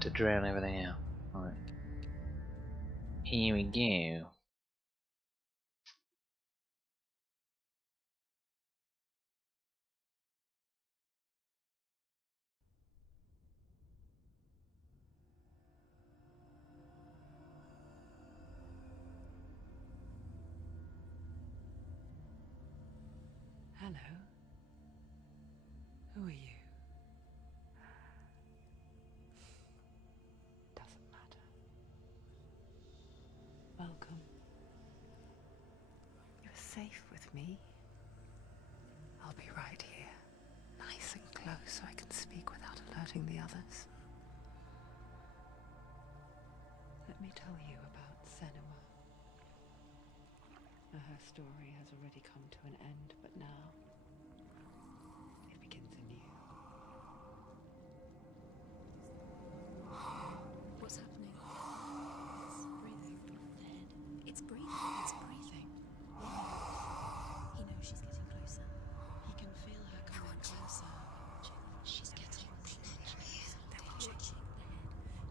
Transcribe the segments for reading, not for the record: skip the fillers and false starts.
to drown everything out. Alright. Here we go. Hello. Who are you? Doesn't matter. Welcome. You're safe with me. I'll be right here, nice and close so I can speak without alerting the others. Let me tell you about Senua. Her story has already come to an end, but now it begins anew. What's happening? It's breathing. The head. It's breathing. Why? He knows she's getting closer. He can feel her coming closer. She's getting closer. They're watching the head.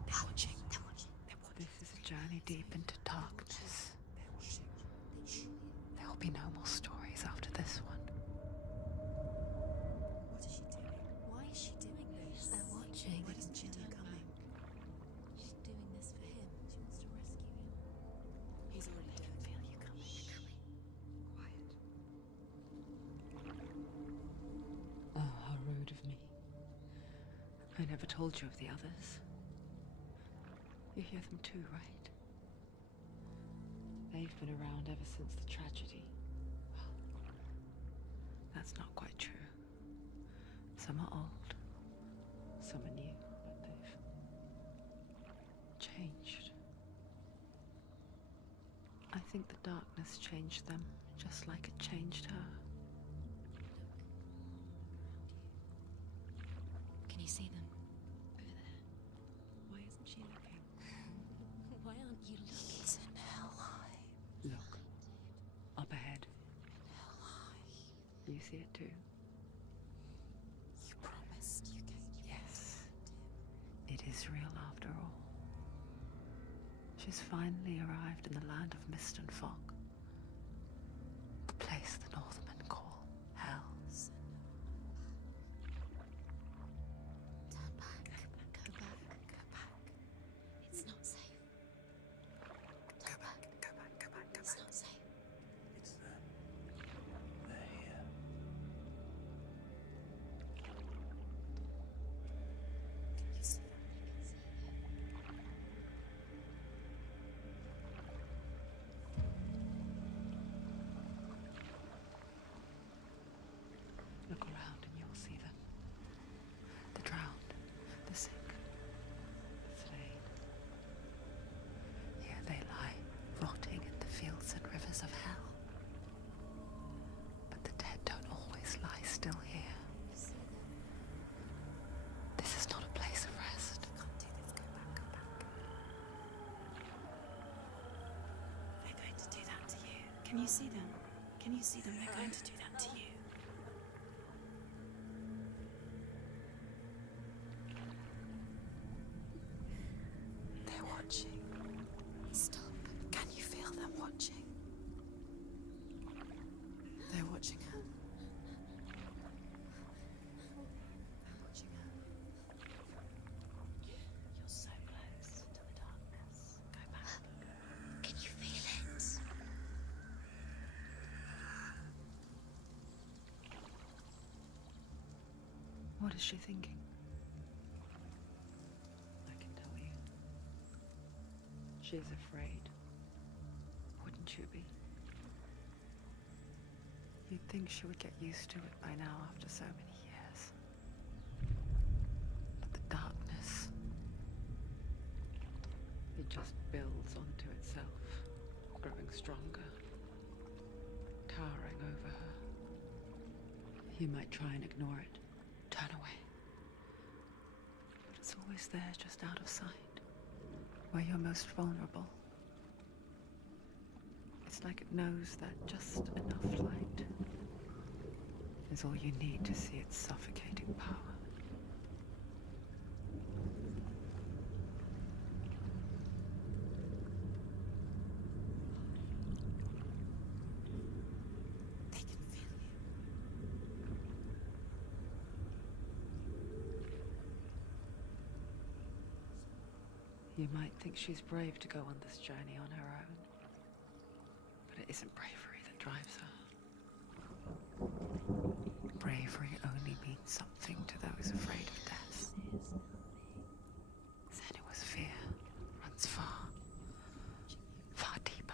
They're watching. They're watching. This is a journey deep into darkness. There will be no more stories after this one. What is she doing? Why is she doing this? They're watching. Why doesn't she know coming? She's doing this for him. She wants to rescue him. He's already dead. I feel you coming. Quiet. Oh, how rude of me. I never told you of the others. You hear them too, right? They've been around ever since the tragedy. Well, that's not quite true. Some are old, some are new, but they've changed. I think the darkness changed them, just like it changed her. Can you see them? Over there. Why isn't she looking? Why aren't you looking? It's in Hellblade. Look, up ahead. You see it too? You promised you gave you. Yes, it is real after all. She's finally arrived in the land of mist and fog. The place the Northmen call Hell. Turn back. Go back. Go back. It's not safe. Turn back. Go back, go back, go It's back. not safe. It's them. They're here. Can you see that? I can see it. Look around and you'll see them. The drowned, the sick, the slain. Here they lie, rotting in the fields and rivers of hell. But the dead don't always lie still here. You see them. This is not a place of rest. Can't do this. Go back. Go back. They're going to do that to you. Can you see them? Can you see them? They're going to do that to you. They're watching. Stop. Can you feel them watching? They're watching her. They're watching her. You're so close to the darkness. Go back. Can you feel it? What is she thinking? I can tell you. She's afraid. Wouldn't you be? You'd think she would get used to it by now after so many years. But the darkness, it just builds onto itself, growing stronger, towering over her. You might try and ignore it, turn away. But it's always there, just out of sight, where you're most vulnerable. It's like it knows that just enough light is all you need to see its suffocating power. You might think she's brave to go on this journey on her own, but it isn't bravery that drives her. Bravery only means something to those afraid of death. Senua's fear runs far, far deeper.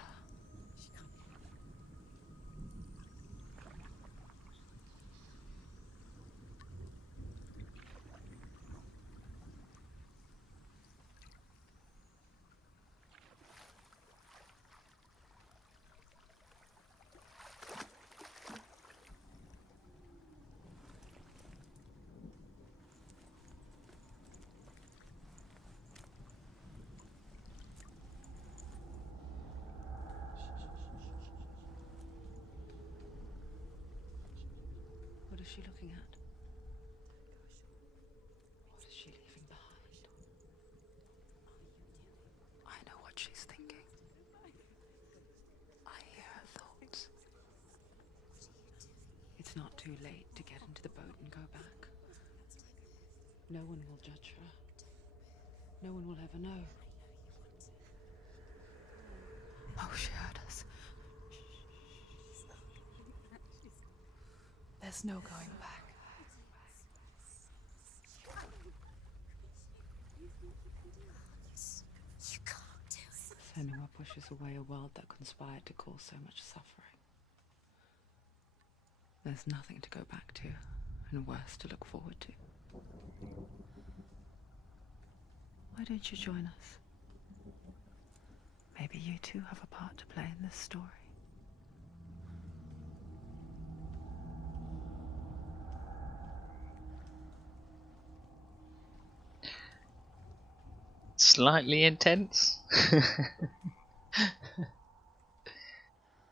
What is she looking at? What is she leaving behind? I know what she's thinking. I hear her thoughts. It's not too late to get into the boat and go back. No one will judge her. No one will ever know. Oh, she heard us. There's no going back. You can't do it. Senua pushes away a world that conspired to cause so much suffering. There's nothing to go back to, and worse to look forward to. Why don't you join us? Maybe you too have a part to play in this story. Slightly intense.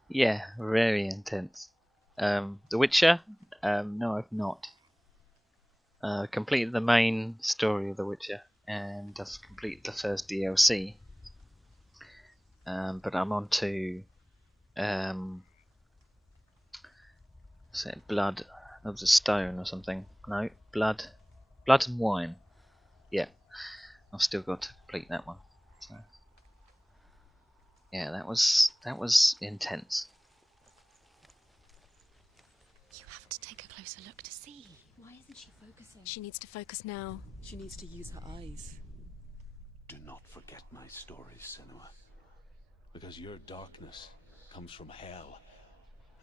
Yeah, very intense. The Witcher? No, I've not. Completed the main story of The Witcher, and I've completed the first DLC. But I'm on to is it Blood of the Stone or something? No, Blood and Wine. Yeah, I've still got to complete that one. So, yeah, that was intense. You have to take a closer look to see. Why isn't she focusing? She needs to focus now. She needs to use her eyes. Do not forget my stories, Senua, because your darkness comes from hell,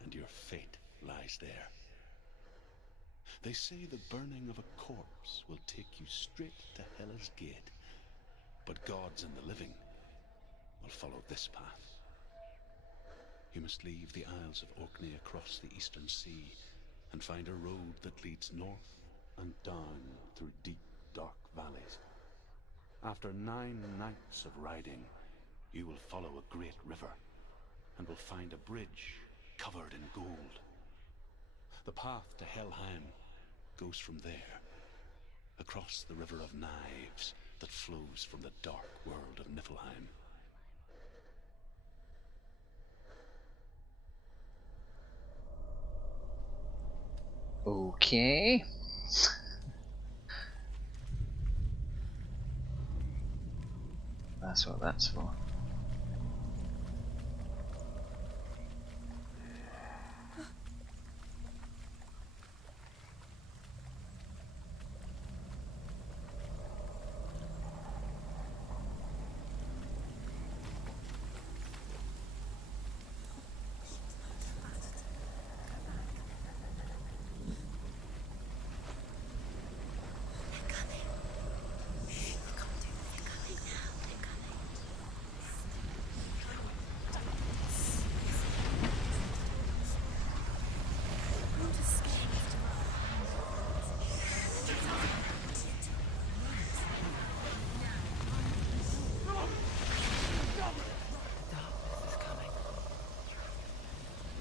and your fate lies there. They say the burning of a corpse will take you straight to Hela's gate, but gods and the living will follow this path. You must leave the Isles of Orkney across the eastern sea and find a road that leads north and down through deep, dark valleys. After 9 nights of riding, you will follow a great river and will find a bridge covered in gold. The path to Helheim goes from there, across the River of Knives that flows from the dark world of Niflheim. Okay. That's what that's for.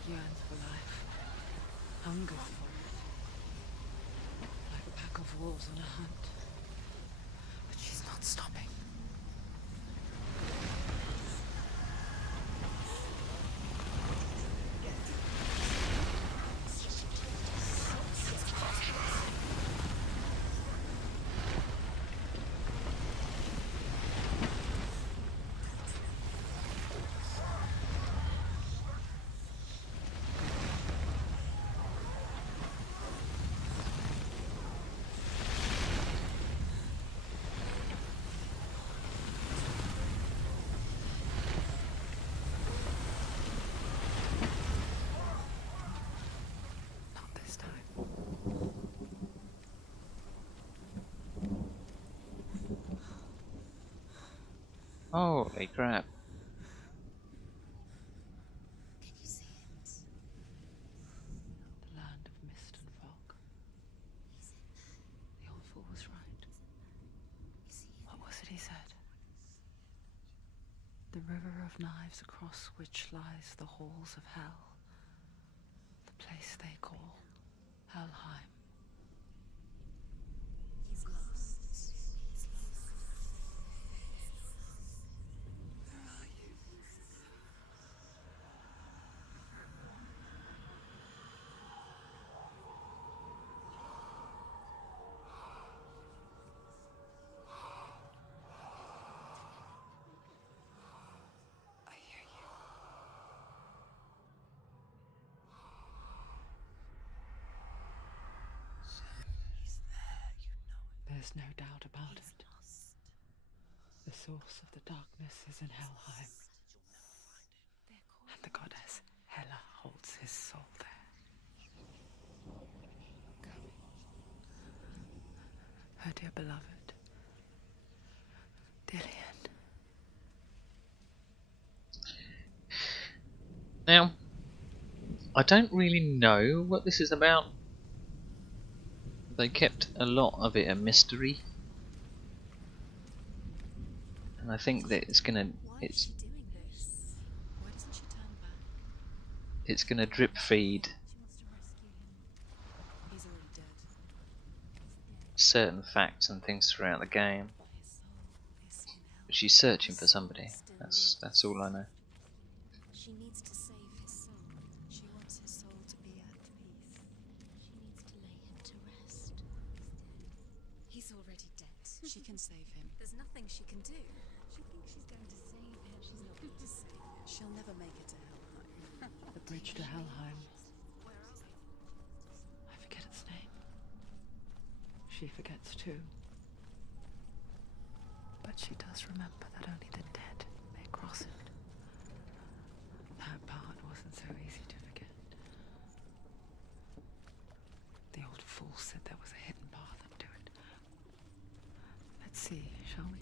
Yearns for life, hungers for it, like a pack of wolves on a hunt. But she's not stopping. Holy crap. Can you see it? The land of mist and fog. He's in there. The old fool was right. Is he? What was it he said? The river of knives across which lies the halls of hell. The place they call Helheim. He's lost. He's lost. Where are you? I hear you. He's there. You know it. There's no doubt about He's it. lost. The source of the darkness is in Helheim, They're calling and the goddess Hela holds his soul there. coming. Her dear beloved, Dillian. Now, I don't really know what this is about. They kept a lot of it a mystery. And I think that it's Why is it's she doing this? Why doesn't she turn back? it's gonna drip feed She wants to rescue him. He's already dead. certain facts and things throughout the game. But his soul is in hell. But she's searching for somebody. Still That's all I know. She needs to save his soul. She wants his soul to be at peace. She needs to lay him to rest. He's already dead. She can save him. There's nothing she can do. She thinks she's going to save him. She's not going to save him. She'll never make it to Helheim. The bridge to Helheim. Where are we? I forget its name. She forgets too. But she does remember that only the dead may cross it. That part wasn't so easy to forget. The old fool said there was a hidden path up to it. Let's see, shall we?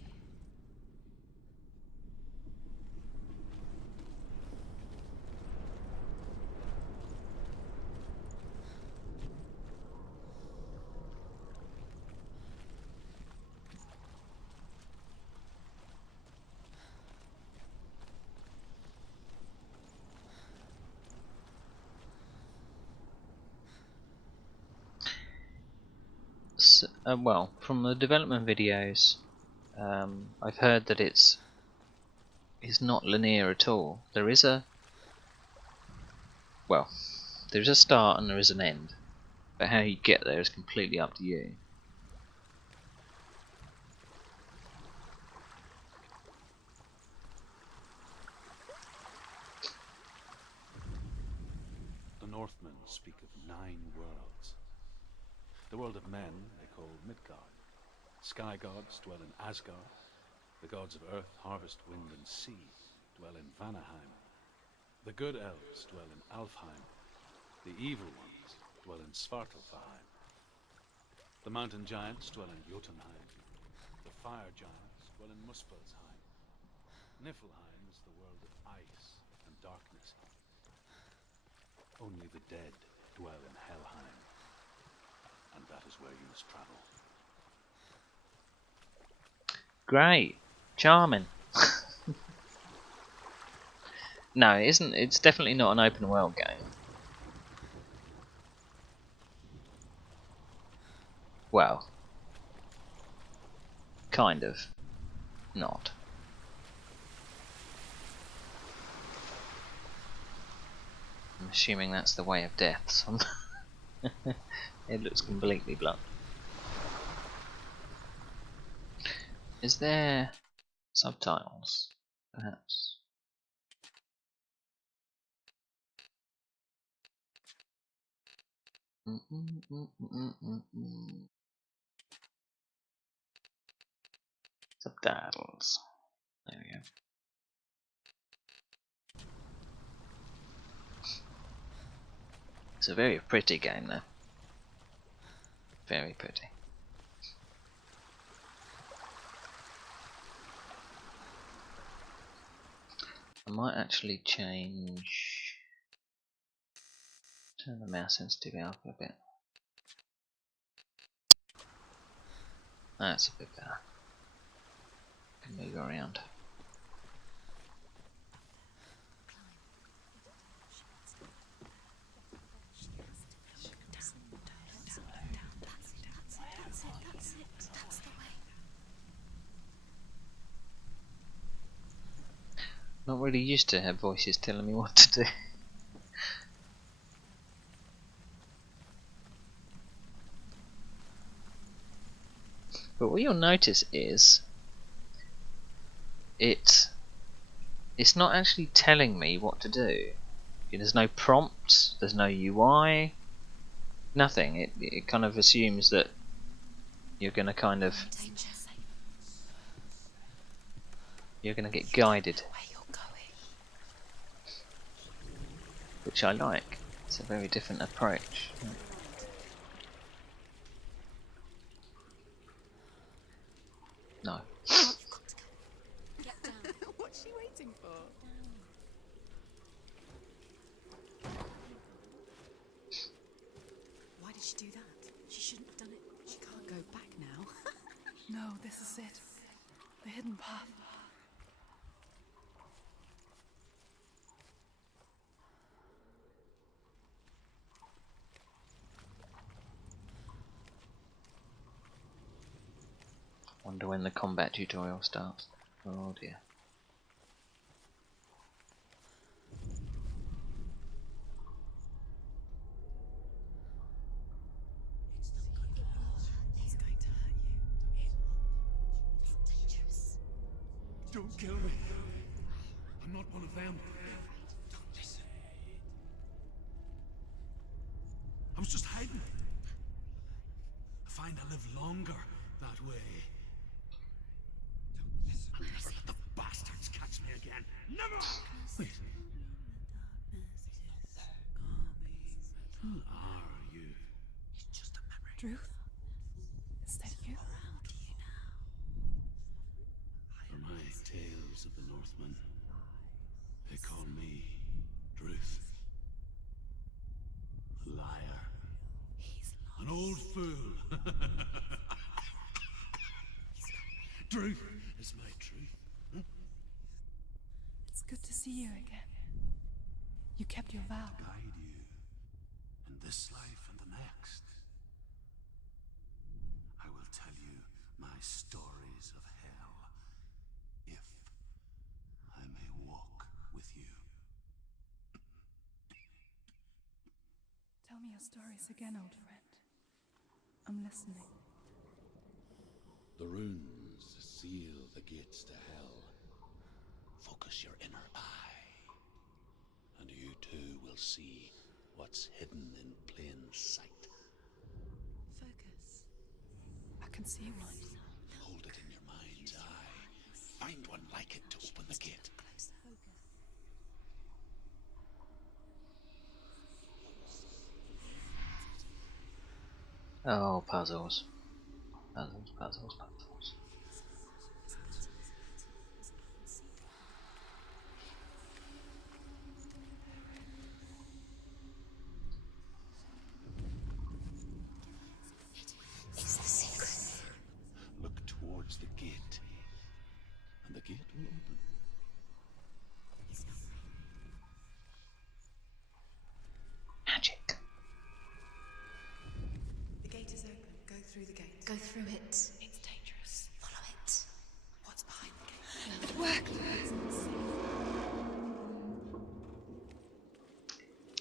Well, from the development videos, I've heard that it's not linear at all. There's a start and there is an end, but how you get there is completely up to you. The Northmen speak of 9 worlds. The world of men they call Midgard. Sky gods dwell in Asgard. The gods of earth, harvest, wind, and sea dwell in Vanaheim. The good elves dwell in Alfheim. The evil ones dwell in Svartalfheim. The mountain giants dwell in Jotunheim. The fire giants dwell in Muspelheim. Niflheim is the world of ice and darkness. Only the dead dwell in Helheim. And that is where you must travel. Great, charming. No, it isn't. It's definitely not an open world game. Well, kind of not. I'm assuming that's the way of death. So it looks completely blunt. Is there subtitles? Perhaps. Subtitles. There we go. It's a very pretty game though. Very pretty. I might actually change. Turn the mouse sensitivity up a bit. That's a bit better. Can move around. That's the way. Not really used to have voices telling me what to do. But what you'll notice is it's not actually telling me what to do. There's no prompts, there's no UI, nothing. It kind of assumes that you're gonna kind of get guided, Where you're going. which I like. It's a very different approach. No. You've got to go. Get down. What's she waiting for? Why did she do that? She shouldn't have done it. She can't go back now. No, this is it. The hidden path. Wonder when the combat tutorial starts. Oh dear. It's going to hurt you. It's dangerous. Don't kill me. I'm not one of them. Don't listen. I was just hiding. I find I live longer that way. Don't listen. I'll never let the bastards catch me again. Never! Wait. Who are you? It's just a memory. Druth? Is that you? For my tales of the Northmen, they call me Druth. A liar. An old fool. Druth is my truth. Huh? It's good to see you again. You kept your vow. Guide you in this life and the next. I will tell you my stories of hell, if I may walk with you. Tell me your stories again, old friend. I'm listening. The runes seal the gates to hell. Focus your inner eye, and you too will see what's hidden in plain sight. Focus. I can see one. Hold it in your mind's eye. Find one like it to open the gate. Closer. Oh, puzzles. Puzzles, puzzles, puzzles. It's the secret. Look towards the gate, and the gate will open. Magic. The gate is open. Go through the gate. Go through it. It's dangerous. Follow it. What's behind the gate? It worked.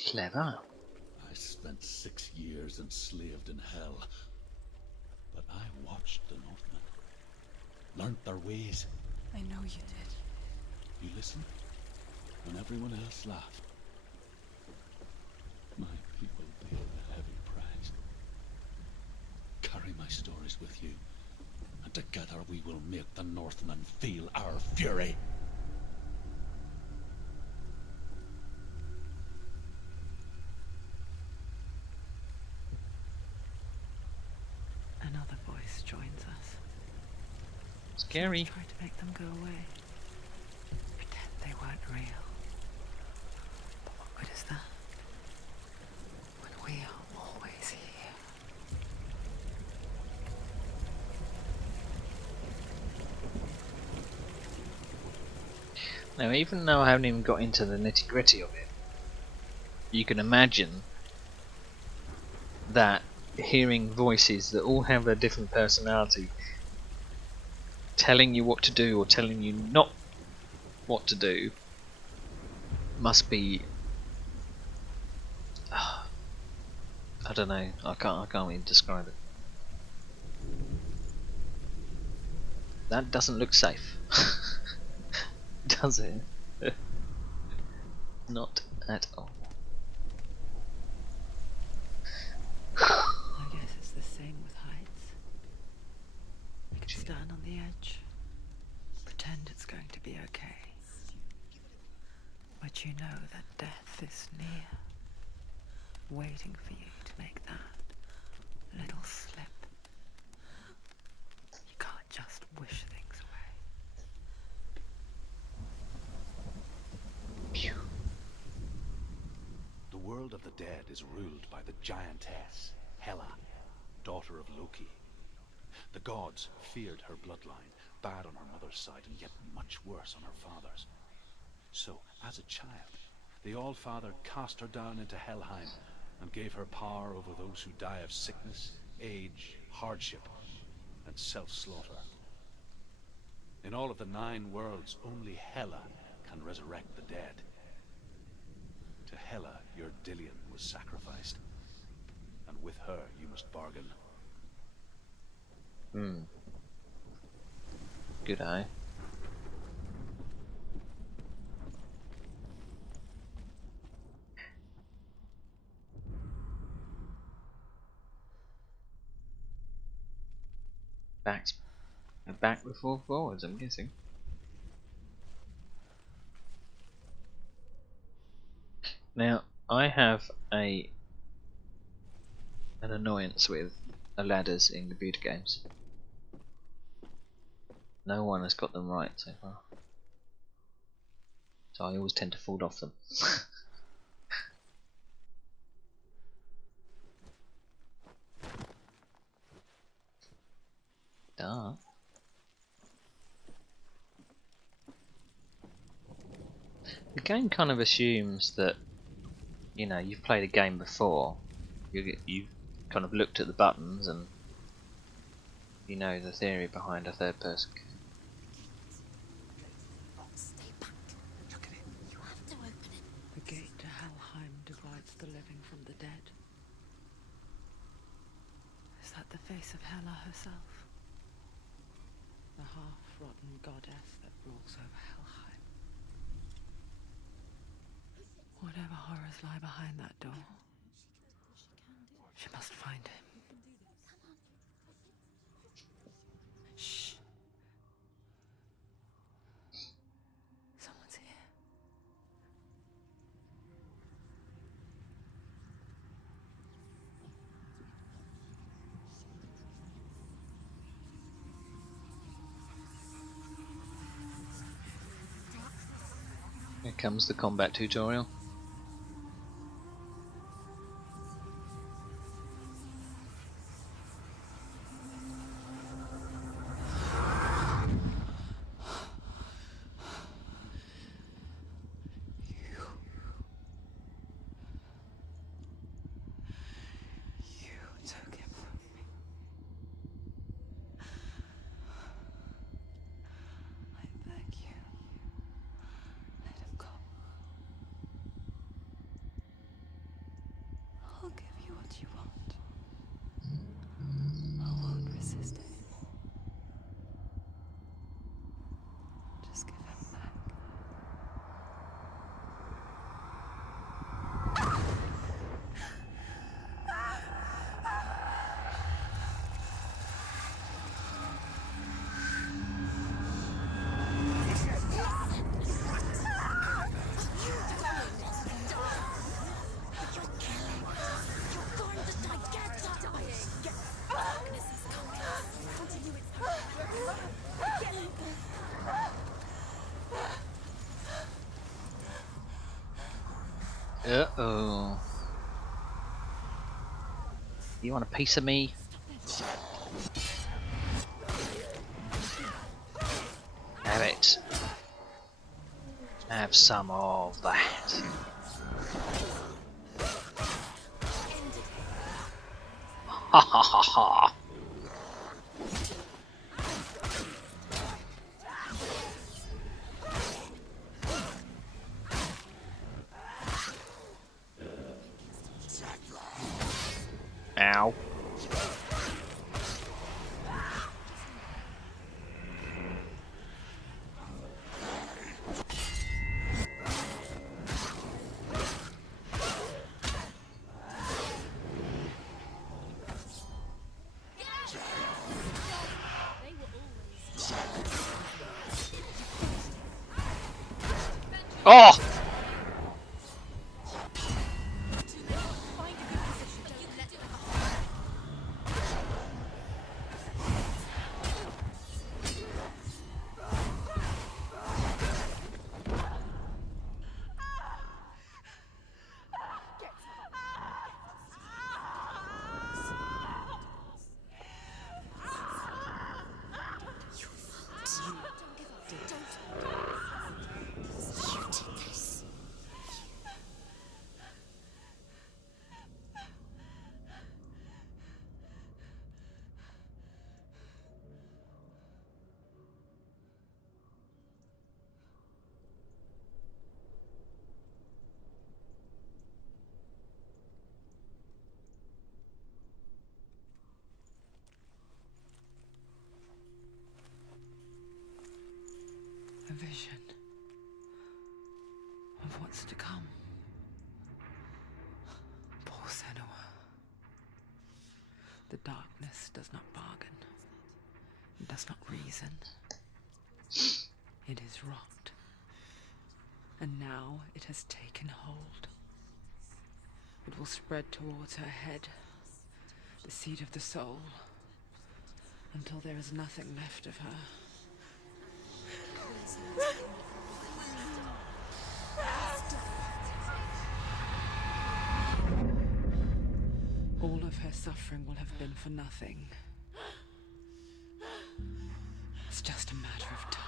Clever. I spent 6 years enslaved in hell, but I watched the Northmen, learnt their ways. I know you did. You listened when everyone else laughed. My people paid a heavy price. Carry my stories with you, and together we will make the Northmen feel our fury. Another voice joins us. Scary. Try to make them go away. Pretend they weren't real. We are always here. Now, even though I haven't even got into the nitty-gritty of it, you can imagine that hearing voices that all have a different personality telling you what to do or telling you not what to do must be, I don't know, I can't even describe it. That doesn't look safe. Does it? Not at all. I guess it's the same with heights. You can stand on the edge, pretend it's going to be okay. But you know that death is near, waiting for you to make that little slip. You can't just wish things away. Phew. The world of the dead is ruled by the giantess, Hela, daughter of Loki. The gods feared her bloodline, bad on her mother's side and yet much worse on her father's. So, as a child, the All-Father cast her down into Helheim and gave her power over those who die of sickness, age, hardship, and self-slaughter. In all of the 9 worlds, only Hela can resurrect the dead. To Hela, your Dillion was sacrificed, and with her you must bargain. Good eye. Back before forwards, I'm guessing. Now, I have an annoyance with ladders in computer games. No one has got them right so far. So I always tend to fall off them. Duh. The game kind of assumes that, you know, you've played a game before. You've kind of looked at the buttons and you know the theory behind a third person game. Stay back. Look at it. You have to open it. The gate to Helheim divides the living from the dead. Is that the face of Hela herself? The half-rotten goddess that rules over Helheim. Whatever horrors lie behind that door, she must find him. Shh. Someone's here. Here comes the combat tutorial. You took him from me. I beg you. Let him go. I'll give you what you want. I won't resist anymore. Just give him back. Uh-oh. You want a piece of me? Have it. Have some of that. Ha ha ha ha. Ow. Oh! A vision of what's to come. Poor Senua. The darkness does not bargain. It does not reason. It is rot. And now it has taken hold. It will spread towards her head, the seat of the soul, until there is nothing left of her. All of her suffering will have been for nothing. It's just a matter of time.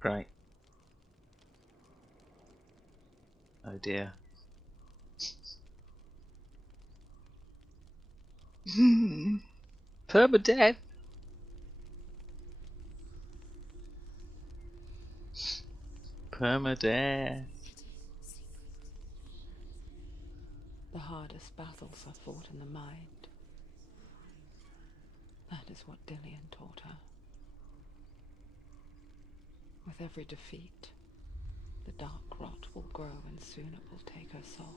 Great. Oh dear. Permadeath. Permadeath. The hardest battles are fought in the mind. That is what Dillian taught her. With every defeat, the dark rot will grow and soon it will take her soul.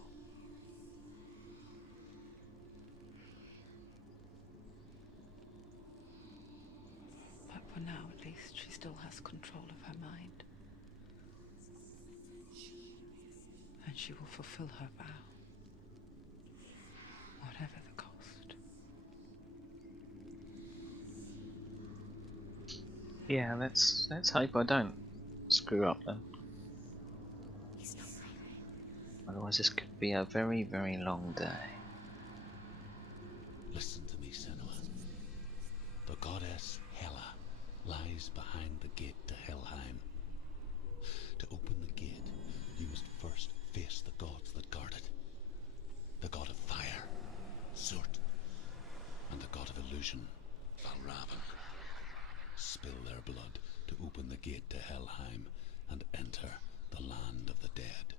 But for now, at least, she still has control of her mind. And she will fulfill her vow, whatever the cost. Yeah, let's hope I don't screw up then. Otherwise this could be a very, very long day. Listen to me, Senua. The goddess Hela lies behind the gate to Helheim. To open the gate, you must first face the gods that guard it. The god of fire, Surt, and the god of illusion, Valravan. Spill their blood to open the gate to Helheim and enter the land of the dead.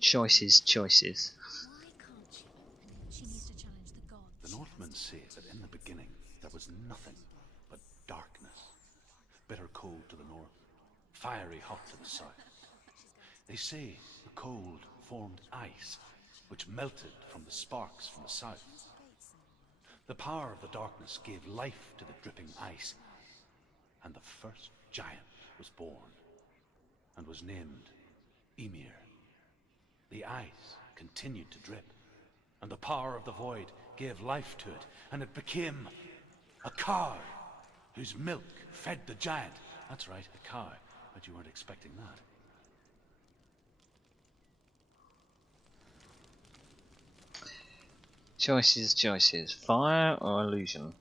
Choices. Why can't she? She needs to challenge the gods. The Northmen say that in the beginning there was nothing but darkness. Bitter cold to the north, fiery hot to the south. They say the cold formed ice, which melted from the sparks from the south. The power of the darkness gave life to the dripping ice, and the first giant was born. and was named Ymir. The ice continued to drip, and the power of the void gave life to it, and it became a cow whose milk fed the giant. That's right, a cow. But you weren't expecting that. Choices, choices. Fire or illusion?